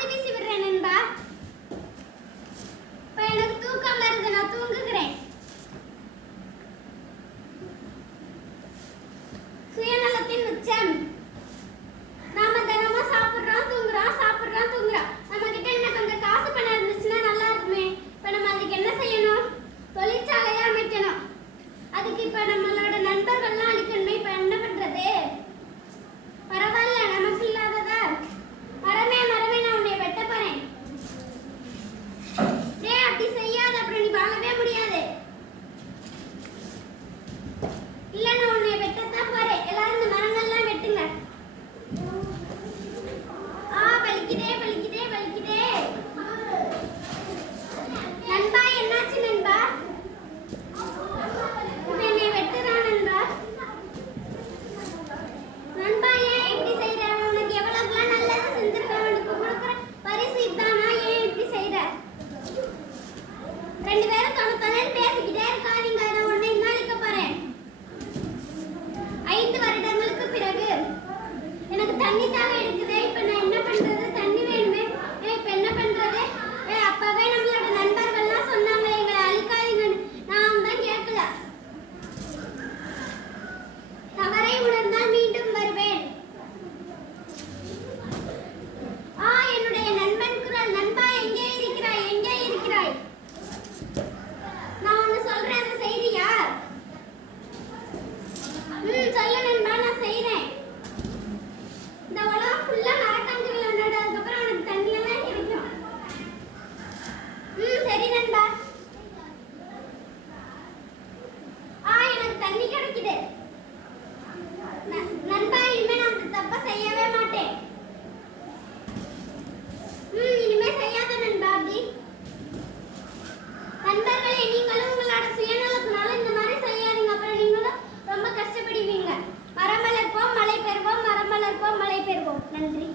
காத்து வீசி விடுறேன் நண்பா. இப்ப எனக்கு தூக்கம் வருது, நான் தூங்குகிறேன். சுயநலத்தின் உச்சம். நாம தினமும் சாப்பிடுறோம் தூங்குறோம், சாப்பிடுறோம் தூங்குறோம். நம்ம கிட்ட என்ன கொஞ்சம் காசு பணம் இருந்துச்சுன்னா நல்லா இருக்குமே. இப்ப நம்ம அதுக்கு என்ன செய்யணும்? தொழிற்சாலையை அமைக்கணும். அதுக்கு இப்ப நம்மளோட நண்பர்கள்லாம் அழிக்கணுமே. இப்ப என்ன பண்றது? பரவாயில்ல, நமக்கு இல்லாததா? மரமே மரமே, நான் உன்னை வெட்ட போறேன். டேய், அப்படி செய்யாத, அப்புறம் நீ வாழவே முடியாது. இல்ல, நான் உன்னை வெட்டத்தான் போறேன். எல்லாரும் இந்த மரங்கள்லாம் வெட்டுங்க. வலிக்குதே வலிக்குதே வலிக்குதே. நண்பா, என்னாச்சு நண்பா? என்னை வெட்டுறான் நண்பா. நண்பா, ஏன் இப்படி செய்ற? உனக்கு எவ்வளவுலாம் நல்லது செஞ்சிருக்கேன். உனக்கு கொடுக்குற பரிசு இதானா? ஏன் இப்படி செய்ற? ரெண்டு பேரும் தொணத்தொணன்னு பேசிக்கிட்டே இருக்காதீங்க. நான் உன்னை அழிக்க போறேன். 5 வருடங்களுக்கு பிறகு எனக்கு தண்ணி தாக எடுக்குது. இப்ப நான் என்ன பண்றது? தண்ணி வேணுமே. இப்ப என்ன பண்றது? அப்பவே நம்மளோட நண்பர்கள்லாம் சொன்னாங்க எங்களை அழிக்காதீங்கன்னு. நான் தான் கேட்கல. தவறை உணர்ந்தால் மீண்டும் வருவேன். என்னுடைய நண்பன் குரல். நண்பா, எங்கே இருக்கிறாய்? எங்கே இருக்கிறாய்? நான் ஒண்ணு சொல்றேன், அதை செய்றியா? சொல்ல நண்பா, நான் செய்றேன். இந்த உலகம் ஃபுல்லா மரக்கன்றுகள் உன்னோட, அதுக்கப்புறம் உனக்கு தண்ணி எல்லாம் கிடைக்கும். சரி நண்பா. எனக்கு தண்ணி கிடைக்குது. நண்பா, இனிமே நான் அந்த தப்பை செய்யவே மாட்டேன். இனிமே செய்யாத நண்பா. அப்படி நண்பர்களே, நீங்களும் உங்களோட சுயநலத்தினால இந்த மாதிரி செய்யாதீங்க. அப்புறம் நீங்களும் ரொம்ப கஷ்டப்படுவீங்க. மரம் வளர்ப்போம், மழை பெறுவோம். மரம் வளர்ப்போம், மழை பெறுவோம். நன்றி.